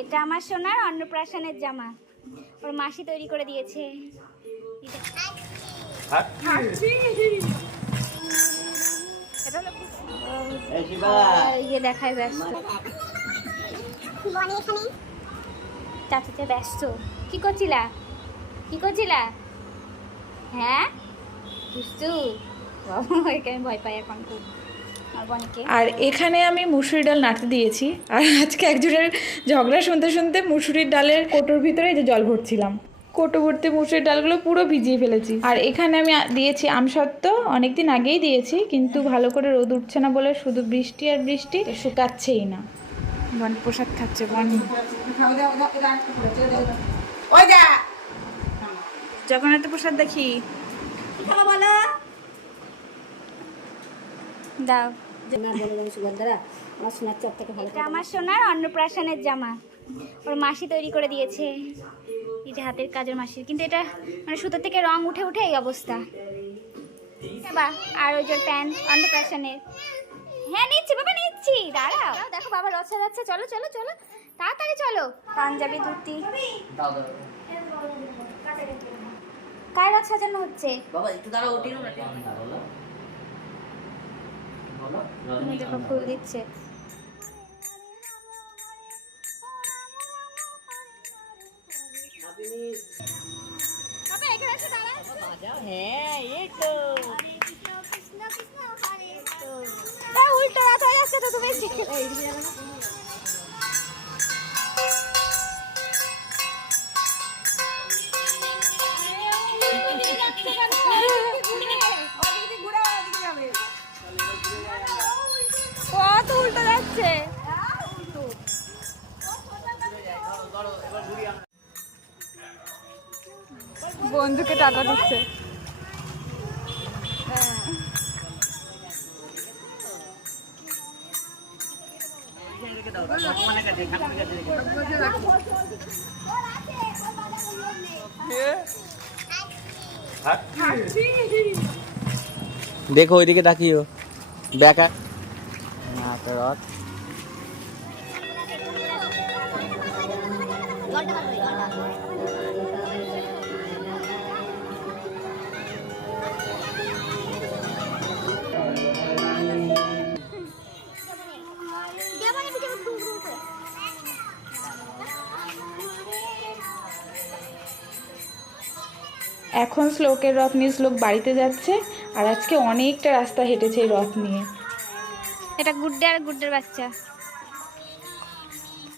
এটা আমার সোনার অন্নপ্রাশনের জামা, ওর মাসি তৈরি করে দিয়েছে। দেখায় ব্যস্ত, চাচুতে ব্যস্ত। কি করছিলা, কি করছিলা? হ্যাঁ বুঝতু, এখানে ভয় পাই এখন খুব। আর এখানে আমি মুসুরি ডাল নাড়তে দিয়েছি, আর আজকে একজনের ঝগড়া শুনতে শুনতে মুসুরির ডালের কোটোর ভিতরে যে জল ভরছিলাম, কোটো ভর্তি মুসুরির ডালগুলো পুরো ভিজিয়ে ফেলেছি। আর এখানে আমি দিয়েছি আমসত্ত্ব, অনেকদিন আগেই দিয়েছি, কিন্তু ভালো করে রোদ উঠছে না বলে শুধু বৃষ্টি আর বৃষ্টি, শুকাচ্ছেই না। বন প্রসাদ খাচ্ছে বন। জগন্নাথ প্রসাদ দেখি দাও। এটা আমার সোনার অন্নপ্রাশনের জামা, ওর মাসি তৈরি করে দিয়েছে। এটা হাতের কাজের মাসির, কিন্তু এটা মানে সুতো থেকে রং উঠে উঠে এই অবস্থা। বা আর ওই যে প্যান্ট অন্নপ্রাশনের। হ্যাঁ নিচ্ছি বাবা, নিচ্ছি, দাঁড়াও। দেখো বাবা রথ সাজাচ্ছে, চলো চলো চলো তাড়াতাড়ি চলো। পাঞ্জাবি ধুতি, কার রথ সাজানো হচ্ছে? বাবা একটু দাঁড়াও, ওটি না দেখো ফুল দিচ্ছে। হ্যাঁ এই তো উল্টো রাত হয়ে যাচ্ছে তো তুমি। কত উল্টো যাচ্ছে, বন্ধুকে টাকা দিচ্ছে। দেখো ওইদিকে তাকিও, ব্যাকা রথ। এখন শ্লোকের রথ নিয়ে শ্লোক বাড়িতে যাচ্ছে, আর আজকে অনেকটা রাস্তা হেঁটেছে এই রথ নিয়ে। এটা গুড্ডে আর গুড্ডের বাচ্চা।